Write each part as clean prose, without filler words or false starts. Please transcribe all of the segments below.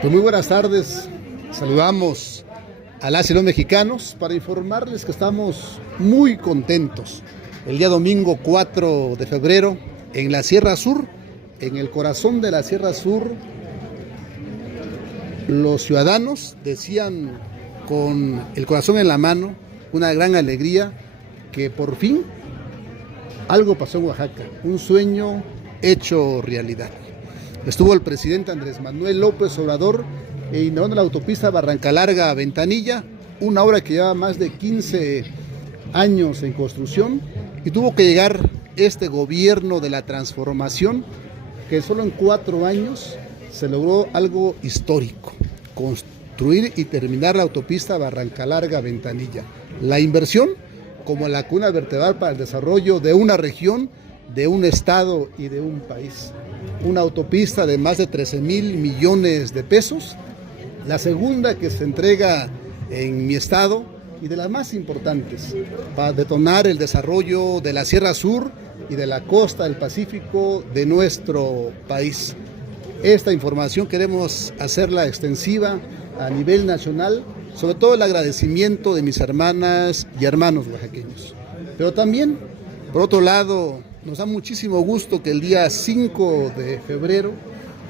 Pues muy buenas tardes, saludamos a las y los mexicanos para informarles que estamos muy contentos. El día domingo 4 de febrero en la Sierra Sur, en el corazón de la Sierra Sur, los ciudadanos decían con el corazón en la mano, una gran alegría, que por fin algo pasó en Oaxaca, un sueño hecho realidad. Estuvo el presidente Andrés Manuel López Obrador inaugurando la autopista Barranca Larga a Ventanilla, una obra que lleva más de 15 años en construcción, y tuvo que llegar este gobierno de la transformación, que solo en 4 años se logró algo histórico: construir y terminar la autopista Barranca Larga a Ventanilla. La inversión como la columna vertebral para el desarrollo de una región, de un estado y de un país. Una autopista de más de 13,000 millones de pesos, la segunda que se entrega en mi estado y de las más importantes para detonar el desarrollo de la Sierra Sur y de la costa del Pacífico de nuestro país. Esta información queremos hacerla extensiva a nivel nacional, sobre todo el agradecimiento de mis hermanas y hermanos oaxaqueños. Pero también, por otro lado, nos da muchísimo gusto que el día 5 de febrero,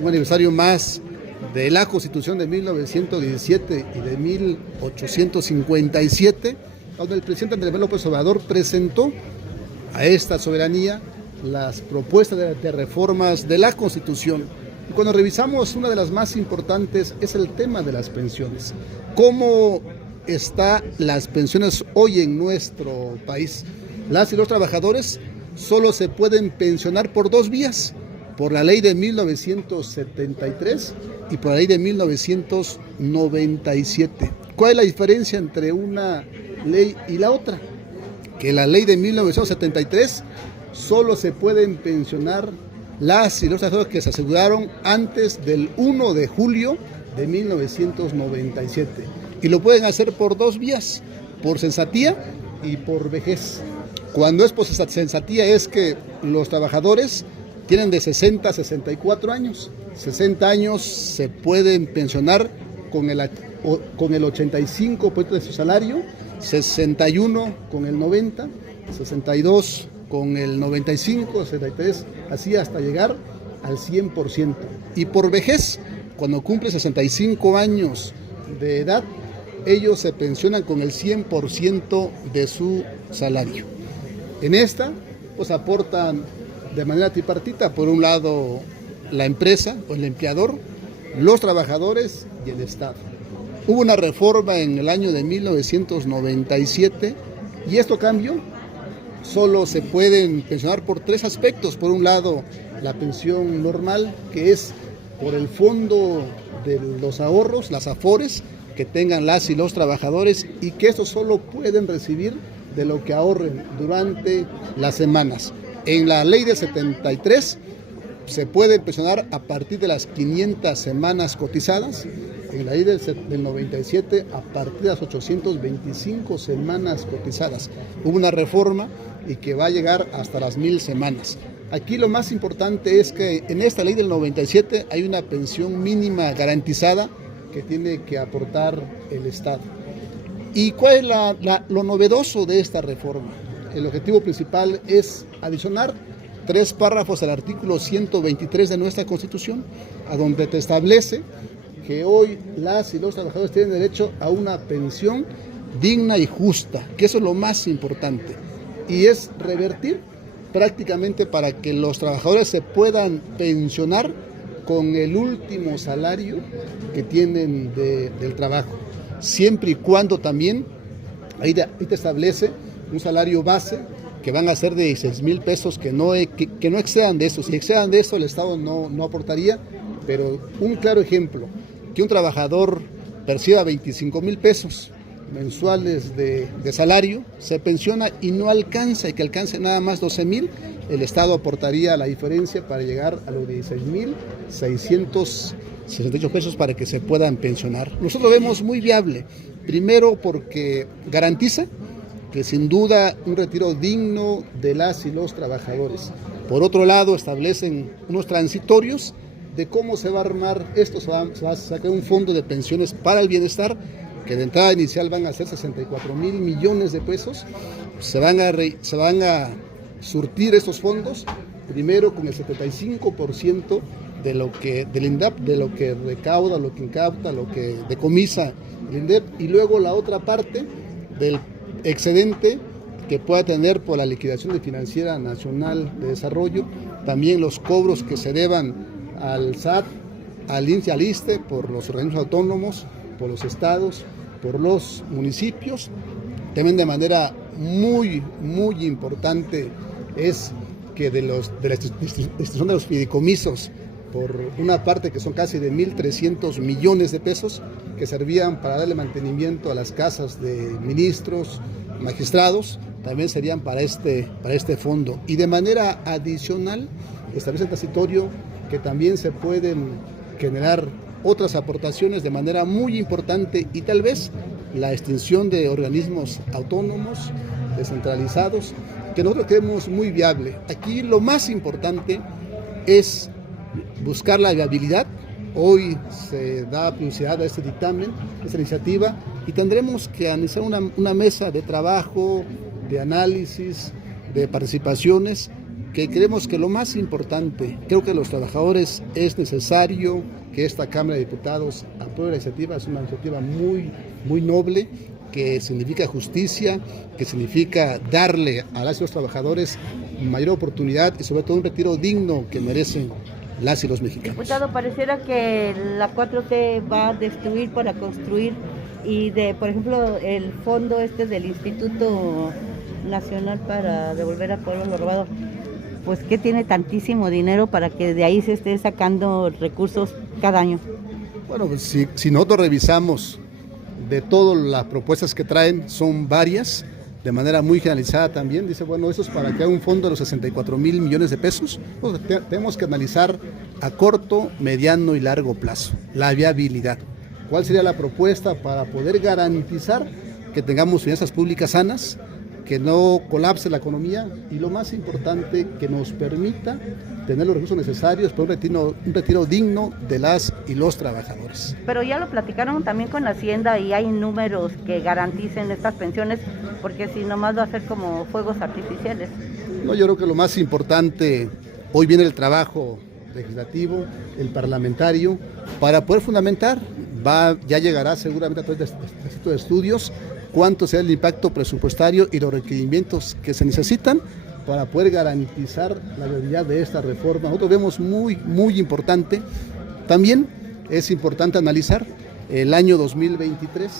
un aniversario más de la Constitución de 1917 y de 1857, donde el presidente Andrés Manuel López Obrador presentó a esta soberanía las propuestas de reformas de la Constitución. Y cuando revisamos, una de las más importantes es el tema de las pensiones. ¿Cómo están las pensiones hoy en nuestro país? Las y los trabajadores solo se pueden pensionar por 2 vías, por la ley de 1973 y por la ley de 1997. ¿Cuál es la diferencia entre una ley y la otra? Que la ley de 1973 solo se pueden pensionar las y los trabajadores que se aseguraron antes del 1 de julio de 1997. Y lo pueden hacer por 2 vías, por cesantía y por vejez. Cuando es por cesantía es que los trabajadores tienen de 60 a 64 años. 60 años se pueden pensionar con el 85% de su salario, 61 con el 90, 62 con el 95, 63, así hasta llegar al 100%. Y por vejez, cuando cumple 65 años de edad, ellos se pensionan con el 100% de su salario. En esta, pues aportan de manera tripartita, por un lado la empresa o el empleador, los trabajadores y el Estado. Hubo una reforma en el año de 1997 y esto cambió. Solo se pueden pensionar por 3 aspectos. Por un lado, la pensión normal, que es por el fondo de los ahorros, las afores, que tengan las y los trabajadores, y que estos solo pueden recibir de lo que ahorren durante las semanas. En la ley del 73 se puede pensionar a partir de las 500 semanas cotizadas. En la ley del 97 a partir de las 825 semanas cotizadas. Hubo una reforma y que va a llegar hasta las 1000 semanas. Aquí lo más importante es que en esta ley del 97 hay una pensión mínima garantizada que tiene que aportar el Estado. ¿Y cuál es lo novedoso de esta reforma? El objetivo principal es adicionar 3 párrafos al artículo 123 de nuestra Constitución, a donde te establece que hoy las y los trabajadores tienen derecho a una pensión digna y justa, que eso es lo más importante, y es revertir prácticamente para que los trabajadores se puedan pensionar con el último salario que tienen del trabajo, siempre y cuando también ahí te establece un salario base que van a ser de 16,000 pesos, que no excedan de eso. Si excedan de eso, el Estado no aportaría, pero un claro ejemplo: que un trabajador perciba 25,000 pesos mensuales de salario, se pensiona y no alcanza, y que alcance nada más 12,000, el Estado aportaría la diferencia para llegar a los 16,668 pesos para que se puedan pensionar. Nosotros lo vemos muy viable, primero porque garantiza que sin duda un retiro digno de las y los trabajadores. Por otro lado, establecen unos transitorios de cómo se va a armar esto. Se va a sacar un fondo de pensiones para el bienestar, que de entrada inicial van a ser 64,000 millones de pesos. Se van a surtir estos fondos, primero con el 75% del INDEP, de lo que recauda, lo que incauta, lo que decomisa el INDEP, y luego la otra parte del excedente que pueda tener por la liquidación de Financiera Nacional de Desarrollo, también los cobros que se deban al SAT, al INSS y al ISSSTE por los organismos autónomos, por los estados, por los municipios. También de manera muy importante es que de la institución de los fideicomisos, por una parte que son casi de 1.300 millones de pesos, que servían para darle mantenimiento a las casas de ministros, magistrados, también serían para este fondo. Y de manera adicional, establece el transitorio que también se pueden generar otras aportaciones de manera muy importante, y tal vez la extinción de organismos autónomos, descentralizados, que nosotros creemos muy viable. Aquí lo más importante es buscar la viabilidad. Hoy se da publicidad a este dictamen, a esta iniciativa, y tendremos que analizar una mesa de trabajo, de análisis, de participaciones, que creemos que lo más importante, creo que los trabajadores es necesario que esta Cámara de Diputados apruebe la iniciativa. Es una iniciativa muy noble, que significa justicia, que significa darle a las y los trabajadores mayor oportunidad y sobre todo un retiro digno que merecen las y los mexicanos. Diputado, pareciera que la 4T va a destruir para construir, y por ejemplo, el fondo del Instituto Nacional para devolver al pueblo lo robado, pues que tiene tantísimo dinero para que de ahí se esté sacando recursos cada año. Bueno, pues si nosotros revisamos de todas las propuestas que traen, son varias, de manera muy generalizada también. Dice, bueno, eso es para crear un fondo de los 64,000 millones de pesos. Pues tenemos que analizar a corto, mediano y largo plazo la viabilidad. ¿Cuál sería la propuesta para poder garantizar que tengamos finanzas públicas sanas, que no colapse la economía, y lo más importante, que nos permita tener los recursos necesarios para un retiro digno de las y los trabajadores? Pero ya lo platicaron también con Hacienda, y hay números que garanticen estas pensiones, porque si nomás va a ser como fuegos artificiales. No, yo creo que lo más importante, hoy viene el trabajo legislativo, el parlamentario, para poder fundamentar. Ya llegará seguramente a través de este estudios cuánto será el impacto presupuestario y los requerimientos que se necesitan para poder garantizar la viabilidad de esta reforma. Nosotros vemos muy importante. También es importante analizar el año 2023,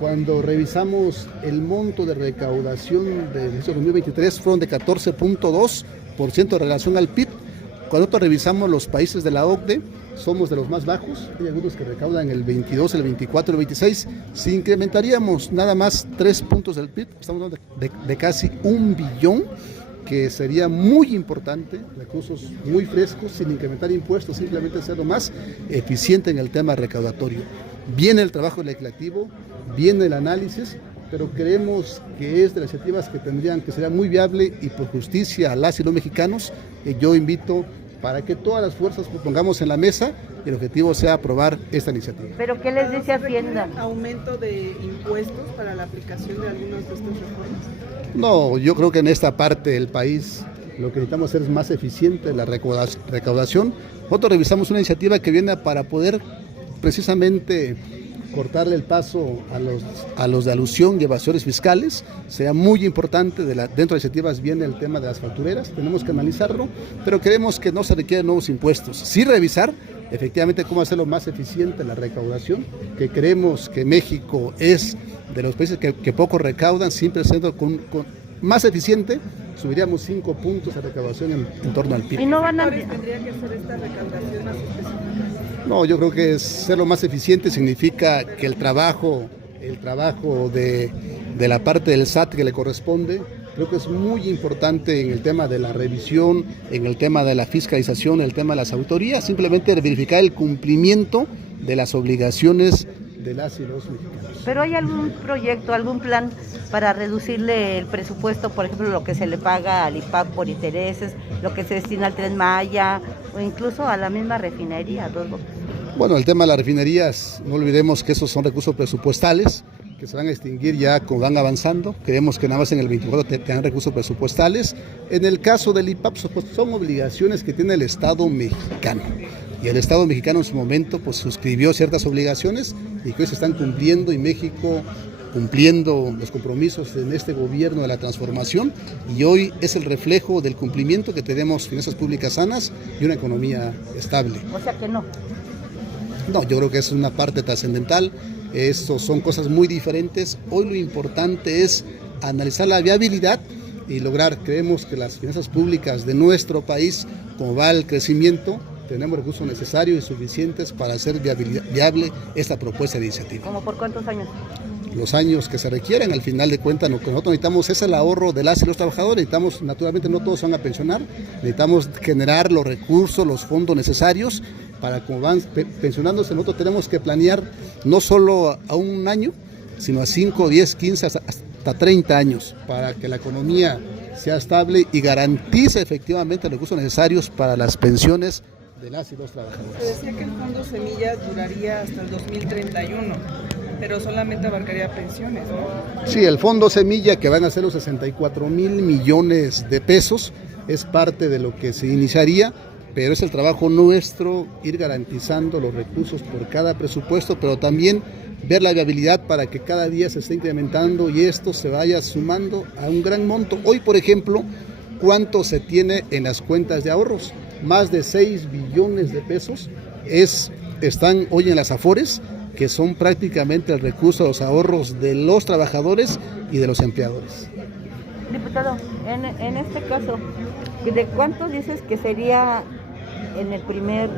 cuando revisamos el monto de recaudación del ejercicio 2023, fueron de 14.2% en relación al PIB. Cuando nosotros revisamos los países de la OCDE, somos de los más bajos. Hay algunos que recaudan el 22, el 24, el 26. Si incrementaríamos nada más 3 puntos del PIB, estamos hablando de casi 1 billón, que sería muy importante, recursos muy frescos, sin incrementar impuestos, simplemente hacerlo más eficiente en el tema recaudatorio. Viene el trabajo legislativo, viene el análisis, pero creemos que es de las iniciativas que sería muy viable, y por justicia a las y los mexicanos, yo invito para que todas las fuerzas pongamos en la mesa, y el objetivo sea aprobar esta iniciativa. ¿Pero qué les dice Hacienda? ¿Aumento de impuestos para la aplicación de algunas de estas reformas? No, yo creo que en esta parte del país lo que necesitamos hacer es más eficiente la recaudación. Nosotros revisamos una iniciativa que viene para poder precisamente cortarle el paso a los de alusión y evasores fiscales. Sea muy importante. Dentro de las iniciativas viene el tema de las factureras, tenemos que analizarlo, pero creemos que no se requieren nuevos impuestos. Sí revisar efectivamente cómo hacerlo más eficiente la recaudación, que creemos que México es de los países que poco recaudan. Siempre siendo con más eficiente, subiríamos 5 puntos de recaudación en torno al PIB. ¿Y no van a... ¿Tendría que hacer esta recaudación más específica? No, yo creo que ser lo más eficiente significa que el trabajo de la parte del SAT que le corresponde, creo que es muy importante en el tema de la revisión, en el tema de la fiscalización, en el tema de las auditorías, simplemente verificar el cumplimiento de las obligaciones de las y los mexicanos. ¿Pero hay algún proyecto, algún plan para reducirle el presupuesto, por ejemplo, lo que se le paga al IPAC por intereses, lo que se destina al Tren Maya, o incluso a la misma refinería, Dos Bocas. Bueno, el tema de las refinerías, no olvidemos que esos son recursos presupuestales que se van a extinguir ya como van avanzando. Creemos que nada más en el 24 tendrán recursos presupuestales. En el caso del IPAP, pues son obligaciones que tiene el Estado mexicano. Y el Estado mexicano en su momento pues suscribió ciertas obligaciones y que hoy se están cumpliendo, y México cumpliendo los compromisos en este gobierno de la transformación, y hoy es el reflejo del cumplimiento que tenemos finanzas públicas sanas y una economía estable. O sea que no. No, yo creo que es una parte trascendental. Estos son cosas muy diferentes. Hoy lo importante es analizar la viabilidad y lograr, creemos que las finanzas públicas de nuestro país, como va el crecimiento, tenemos recursos necesarios y suficientes para hacer viable esta propuesta de iniciativa. ¿Cómo por cuántos años? Los años que se requieren. Al final de cuentas, lo que nosotros necesitamos es el ahorro de las y los trabajadores. Necesitamos, naturalmente no todos van a pensionar, necesitamos generar los recursos, los fondos necesarios para, como van pensionándose, nosotros tenemos que planear no solo a un año, sino a 5, 10, 15, hasta 30 años, para que la economía sea estable y garantice efectivamente los recursos necesarios para las pensiones de las y los trabajadores. Se decía que el Fondo Semilla duraría hasta el 2031, pero solamente abarcaría pensiones, ¿no? Sí, el Fondo Semilla, que van a ser los 64,000 millones de pesos, es parte de lo que se iniciaría, pero es el trabajo nuestro ir garantizando los recursos por cada presupuesto, pero también ver la viabilidad para que cada día se esté incrementando y esto se vaya sumando a un gran monto. Hoy, por ejemplo, ¿cuánto se tiene en las cuentas de ahorros? Más de 6 billones de pesos están hoy en las Afores, que son prácticamente el recurso de los ahorros de los trabajadores y de los empleadores. Diputado, en este caso, ¿de cuánto dices que sería en el primer,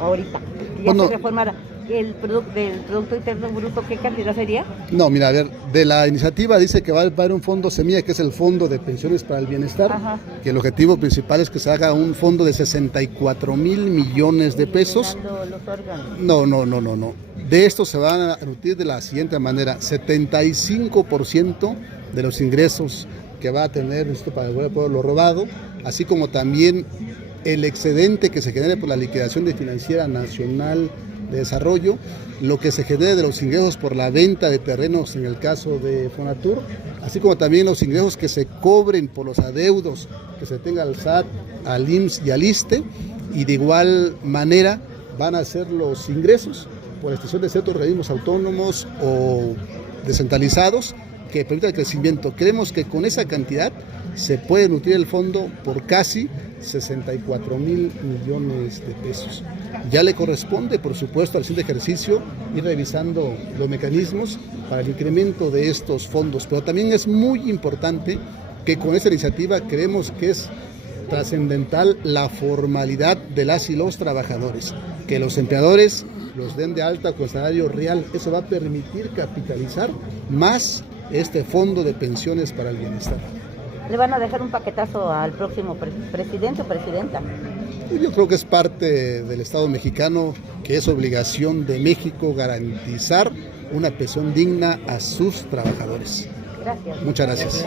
ahorita, que ya se reformara del Producto Interno Bruto, qué cantidad sería? No, mira, a ver, de la iniciativa dice que va a haber un fondo semilla, que es el Fondo de Pensiones para el Bienestar. Ajá. Que el objetivo principal es que se haga un fondo de 64,000 millones de pesos. Los órganos. No. De esto se van a nutrir de la siguiente manera: 75% de los ingresos que va a tener esto para devolver al pueblo lo robado, así como también el excedente que se genere por la liquidación de Financiera Nacional de Desarrollo, lo que se genere de los ingresos por la venta de terrenos en el caso de Fonatur, así como también los ingresos que se cobren por los adeudos que se tenga al SAT, al IMSS y al ISSSTE, y de igual manera van a ser los ingresos por la extensión de ciertos organismos autónomos o descentralizados que permita el crecimiento. Creemos que con esa cantidad se puede nutrir el fondo por casi 64,000 millones de pesos. Ya le corresponde, por supuesto, al siguiente ejercicio ir revisando los mecanismos para el incremento de estos fondos, pero también es muy importante que con esta iniciativa creemos que es trascendental la formalidad de las y los trabajadores, que los empleadores los den de alta con salario real. Eso va a permitir capitalizar más este fondo de pensiones para el bienestar. ¿Le van a dejar un paquetazo al próximo presidente o presidenta? Yo creo que es parte del Estado mexicano, que es obligación de México garantizar una pensión digna a sus trabajadores. Gracias. Muchas gracias.